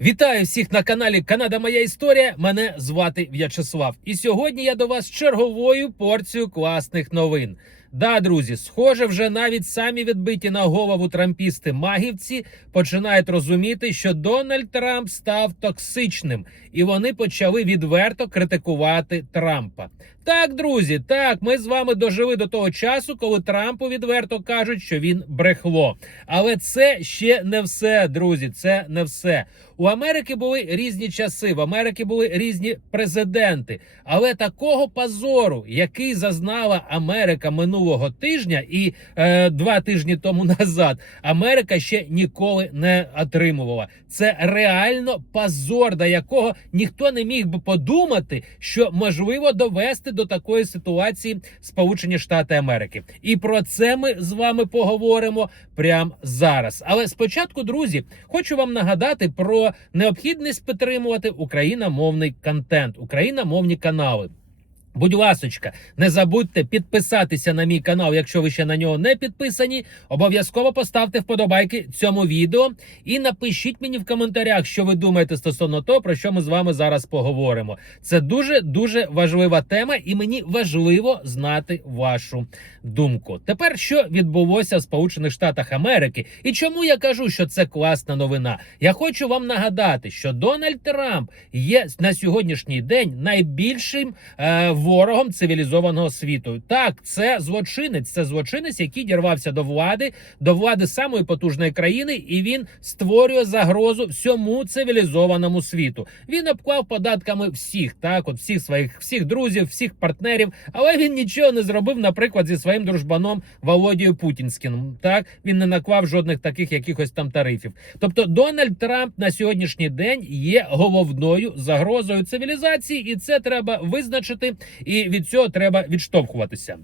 Вітаю всіх на каналі Канада Моя Історія. Мене звати В'ячеслав. І сьогодні я до вас черговою порцією класних новин. Да, друзі, схоже, вже навіть самі відбиті на голову трампісти магівці починають розуміти, що Дональд Трамп став токсичним, і вони почали відверто критикувати Трампа. Так, друзі, так, ми з вами дожили до того часу, коли Трампу відверто кажуть, що він брехло. Але це ще не все, друзі. Це не все. У Америки були різні часи, в Америки були різні президенти. Але такого позору, який зазнала Америка минулого тижня і е, два тижні тому назад, Америка ще ніколи не отримувала. Це реально позор, до якого ніхто не міг би подумати, що можливо довести до такої ситуації Сполучені Штати Америки. І про це ми з вами поговоримо прямо зараз. Але спочатку, друзі, хочу вам нагадати про необхідність підтримувати україномовний контент, україномовні канали. Будь ласочка, не забудьте підписатися на мій канал, якщо ви ще на нього не підписані. Обов'язково поставте вподобайки цьому відео і напишіть мені в коментарях, що ви думаєте стосовно того, про що ми з вами зараз поговоримо. Це дуже дуже важлива тема, і мені важливо знати вашу думку. Тепер що відбулося в Сполучених Штатах Америки, і чому я кажу, що це класна новина? Я хочу вам нагадати, що Дональд Трамп є на сьогоднішній день найбільшим е, ворогом цивілізованого світу. Так, це злочинець, це злочинець, який дірвався до влади, до влади самої потужної країни, і він створює загрозу всьому цивілізованому світу. Він обклав податками всіх, так от всіх своїх всіх друзів, всіх партнерів, але він нічого не зробив, наприклад, зі своїм дружбаном Володією Путінським. Так він не наклав жодних таких якихось там тарифів. Тобто, Дональд Трамп на сьогоднішній день є головною загрозою цивілізації, і це треба визначити, і від цього треба відштовхуватися.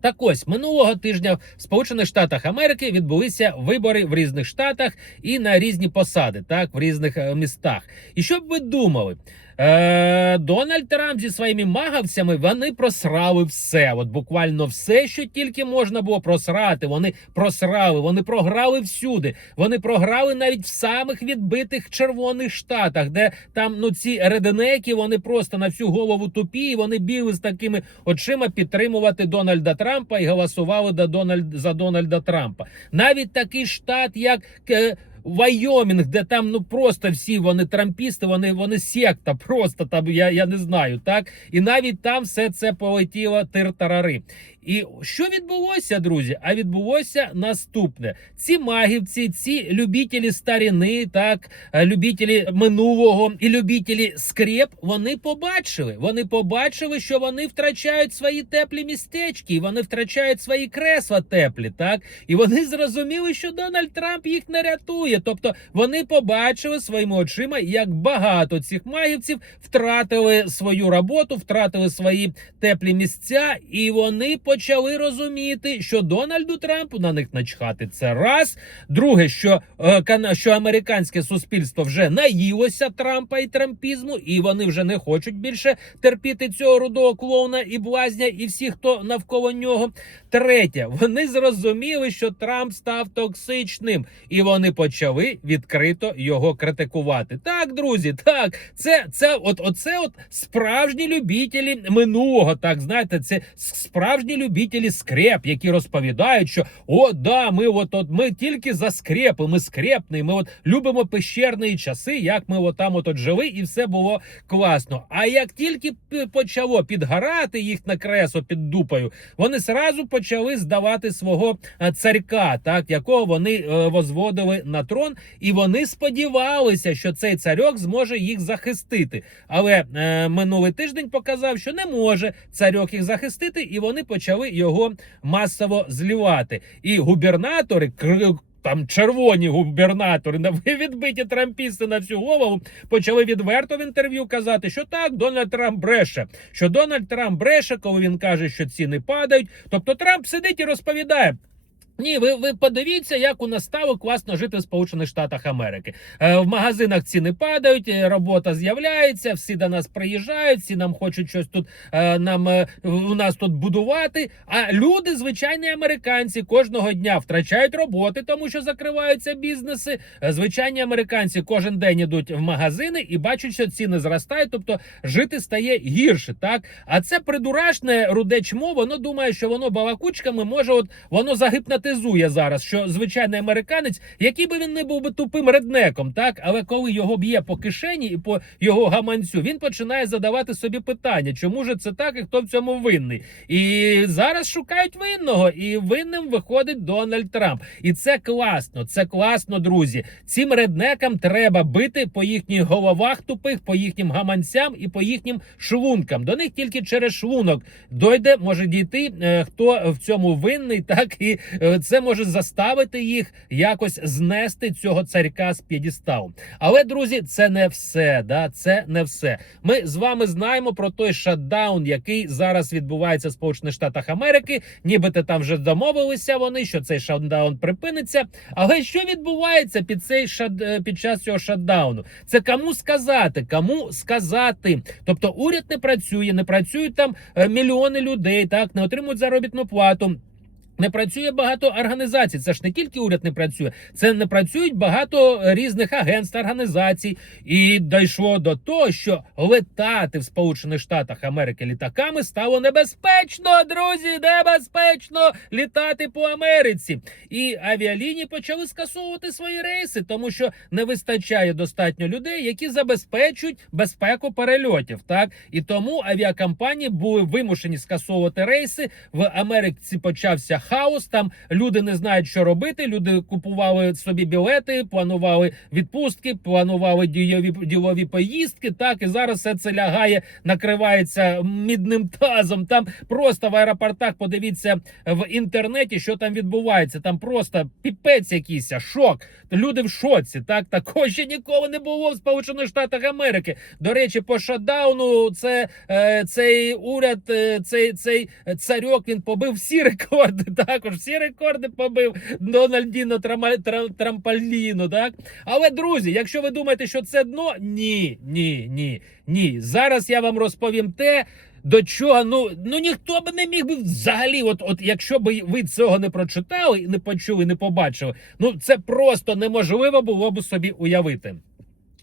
Так ось минулого тижня в Сполучених Штатах Америки відбулися вибори в різних штатах і на різні посади, так в різних е, містах. І що б ви думали? Е, Дональд Трамп зі своїми магавцями вони просрали все. От буквально все, що тільки можна було просрати. Вони просрали, вони програли всюди. Вони програли навіть в самих відбитих червоних штатах, де там ну ці реденеки, вони просто на всю голову тупі. і Вони бігли з такими очима підтримувати Дональда Трампа і голосували за Дональда Трампа. Навіть такий штат, як е, Вайомінг, де там ну просто всі вони трампісти, вони вони секта, просто там я я не знаю, так і навіть там все це полетіло тир-тарари. І що відбулося, друзі? А відбулося наступне: ці магівці, ці любітелі старіни, так е, любітелі минулого і любітелі скреп, вони побачили. Вони побачили, що вони втрачають свої теплі містечки, і вони втрачають свої кресла теплі, так і вони зрозуміли, що Дональд Трамп їх не рятує. Тобто вони побачили своїми очима, як багато цих магівців втратили свою роботу, втратили свої теплі місця, і вони почали розуміти, що Дональду Трампу на них начхати. Це раз. Друге, що е, що американське суспільство вже наїлося Трампа і трампізму, і вони вже не хочуть більше терпіти цього рудого клоуна і блазня, і всі, хто навколо нього. Третє, вони зрозуміли, що Трамп став токсичним, і вони почали відкрито його критикувати. Так, друзі, так, це це от оце от справжні любітелі минулого. Так знаєте, це справжні любітелі скреп, які розповідають, що о, да, ми от, от ми тільки за скрепи, ми скрепні, ми от любимо пещерні часи, як ми от там от жили, і все було класно. А як тільки почало підгорати їх на кресо під дупою, вони сразу почали здавати свого е, царька, так якого вони е, возводили на трон, і вони сподівалися, що цей царьок зможе їх захистити. Але е, минулий тиждень показав, що не може царьок їх захистити, і вони почали його масово злівати. І губернатори там червоні губернатори на відбиті трампісти на всю голову почали відверто в інтерв'ю казати, що так, Дональд Трамп бреше. Що Дональд Трамп бреше, коли він каже, що ціни падають. Тобто Трамп сидить і розповідає. Ні, ви, ви подивіться, як у нас стало класно жити в Сполучених Штатах Америки. Е, в магазинах ціни падають, е, робота з'являється, всі до нас приїжджають, всі нам хочуть щось тут е, нам е, у нас тут будувати. А люди, звичайні американці, кожного дня втрачають роботи, тому що закриваються бізнеси. Е, Звичайні американці кожен день ідуть в магазини і бачать, що ціни зростають, тобто жити стає гірше. Так, а це придурашне руде чмо, воно думає, що воно балакучками може, от воно загипнотизує зараз, що звичайний американець, який би він не був би тупим реднеком, так але коли його б'є по кишені і по його гаманцю, він починає задавати собі питання, чому ж це так і хто в цьому винний. І зараз шукають винного, і винним виходить Дональд Трамп. І це класно, це класно, друзі. Цим реднекам треба бити по їхніх головах тупих, по їхнім гаманцям і по їхнім шлункам. До них тільки через шлунок дойде, може дійти, е, хто в цьому винний, так і е, це може заставити їх якось знести цього царька з п'єдісталу. Але друзі, це не все. Да, це не все. Ми з вами знаємо про той шатдаун, який зараз відбувається в Сполучених Штатах Америки. Нібито там вже домовилися вони, що цей шатдаун припиниться. Але що відбувається під цей шат е, під час цього шатдауну? Це кому сказати? Кому сказати? Тобто уряд не працює, не працюють там е, мільйони людей, так не отримують заробітну плату. Не працює багато організацій. Це ж не тільки уряд не працює, це не працюють багато різних агентств, організацій. І дійшло до того, що летати в Сполучених Штатах Америки літаками стало небезпечно, друзі. Небезпечно літати по Америці. І авіалінії почали скасовувати свої рейси, тому що не вистачає достатньо людей, які забезпечують безпеку перельотів. Так і тому авіакомпанії були вимушені скасовувати рейси. В Америці почався хаос. Там люди не знають, що робити. Люди купували собі білети, планували відпустки, планували дієві ділові поїздки. Так і зараз все це лягає, накривається мідним тазом. Там просто в аеропортах подивіться в інтернеті, що там відбувається. Там просто піпець якийсь, шок. Люди в шоці. Так такого ще ніколи не було в Сполучених Штатах Америки. До речі, по шатдауну це е, цей уряд, е, цей цей царьок він побив всі рекорди. Також всі рекорди побив Дональдіно Трампаліно. Так, але друзі, якщо ви думаєте, що це дно, ні, ні, ні, ні. Зараз я вам розповім те. До чого ну ну ніхто б не міг би взагалі, от от якщо б ви цього не прочитали, не почули, не побачили, ну це просто неможливо було б собі уявити.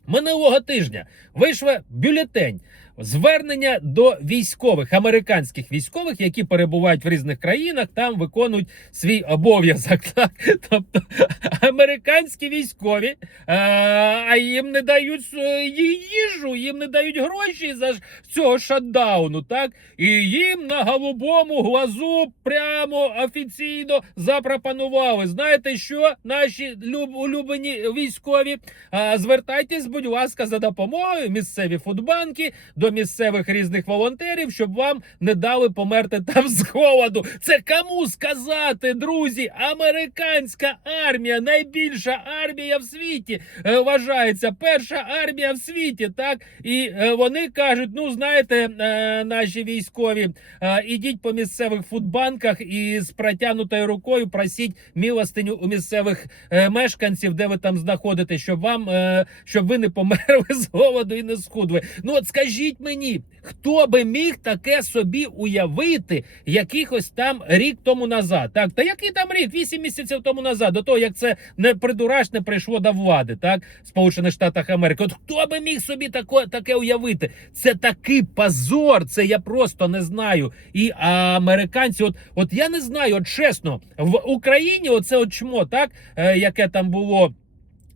Минулого тижня вийшов бюлетень звернення до військових американських військових, які перебувають в різних країнах, там виконують свій обов'язок. Так, тобто американські військові, е, а їм не дають е, їжу, їм не дають гроші за цього шатдауну. Так і їм на голубому глазу прямо офіційно запропонували. Знаєте, що наші люб, улюблені військові? Звертайтесь, будь ласка, за допомогою місцеві фудбанки до місцевих різних волонтерів, щоб вам не дали померти там з голоду. Це кому сказати, друзі? Американська армія, найбільша армія в світі е, вважається. Перша армія в світі, так і е, вони кажуть: ну знаєте, е, наші військові, ідіть по місцевих фудбанках і з протягнутою рукою просіть милостиню у місцевих мешканців, де ви там знаходитесь, щоб вам щоб ви не померли з голоду і не схудли. Ну от скажіть мені, хто би міг таке собі уявити якихось там рік тому назад? Так, та який там рік? Вісім місяців тому назад, до того як це не придурашне прийшло до влади, так Сполучених Штатах Америки. От хто би міг собі таке, таке уявити? Це такий позор. Це я просто не знаю. І американці, от от я не знаю, от чесно, в Україні оце от чмо, так е, яке там було.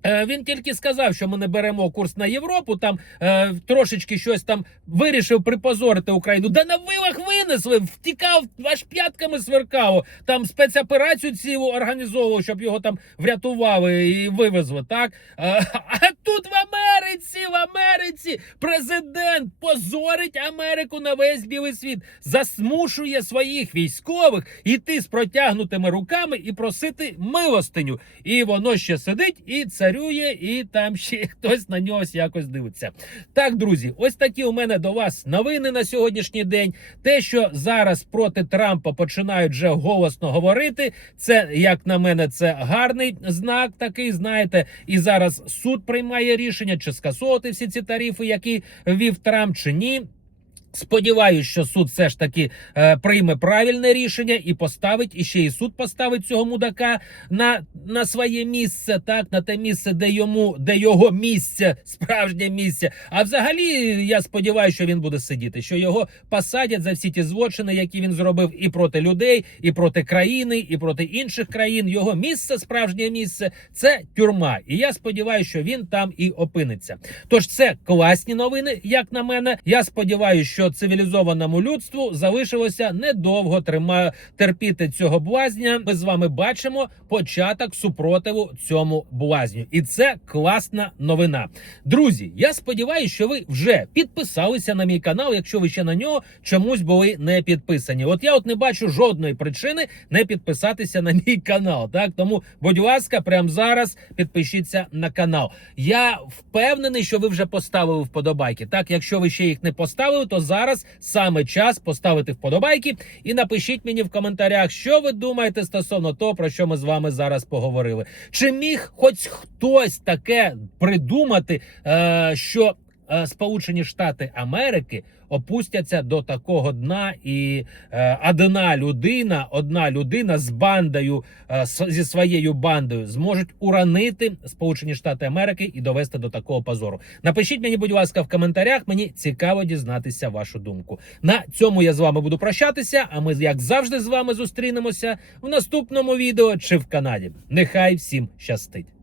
Е, Він тільки сказав, що ми не беремо курс на Європу. Там е, трошечки щось там вирішив припозорити Україну. Да на вилах винесли, втікав, аж п'ятками сверкало. Там спецоперацію цілу організовував, щоб його там врятували і вивезли. Так е, а тут в Америці, в Америці президент позорить Америку на весь білий світ, засмушує своїх військових іти з протягнутими руками і просити милостиню. І воно ще сидить і царює, і там ще хтось на нього якось дивиться. Так, друзі, ось такі у мене до вас новини на сьогоднішній день. Те, що зараз проти Трампа починають вже голосно говорити, це як на мене, це гарний знак. Такий знаєте, і зараз суд приймає рішення, чи скасовувати всі ці тарифи, які ввів Трамп, чи ні. Сподіваюсь, що суд все ж таки е, прийме правильне рішення і поставить, і ще і суд поставить цього мудака на, на своє місце, так на те місце, де йому, де його місце, справжнє місце. А взагалі, я сподіваюся, що він буде сидіти, що його посадять за всі ті злочини, які він зробив і проти людей, і проти країни, і проти інших країн. Його місце, справжнє місце, це тюрма. І я сподіваюся, що він там і опиниться. Тож це класні новини, як на мене. Я сподіваюся, що цивілізованому людству залишилося недовго трима терпіти цього блазня. Ми з вами бачимо початок супротиву цьому блазню, і це класна новина. Друзі, я сподіваюся, що ви вже підписалися на мій канал, якщо ви ще на нього чомусь були не підписані. От я от не бачу жодної причини не підписатися на мій канал. Так тому, будь ласка, прямо зараз підпишіться на канал. Я впевнений, що ви вже поставили вподобайки. Так, якщо ви ще їх не поставили, то зараз саме час поставити вподобайки і напишіть мені в коментарях, що ви думаєте стосовно того, про що ми з вами зараз поговорили. Чи міг хоч хтось таке придумати, е, що Сполучені Штати Америки опустяться до такого дна, і е, одна людина, одна людина з бандою е, зі своєю бандою зможуть уранити Сполучені Штати Америки і довести до такого позору. Напишіть мені, будь ласка, в коментарях. Мені цікаво дізнатися вашу думку. На цьому я з вами буду прощатися. А ми, як завжди, з вами зустрінемося в наступному відео чи в Канаді. Нехай всім щастить.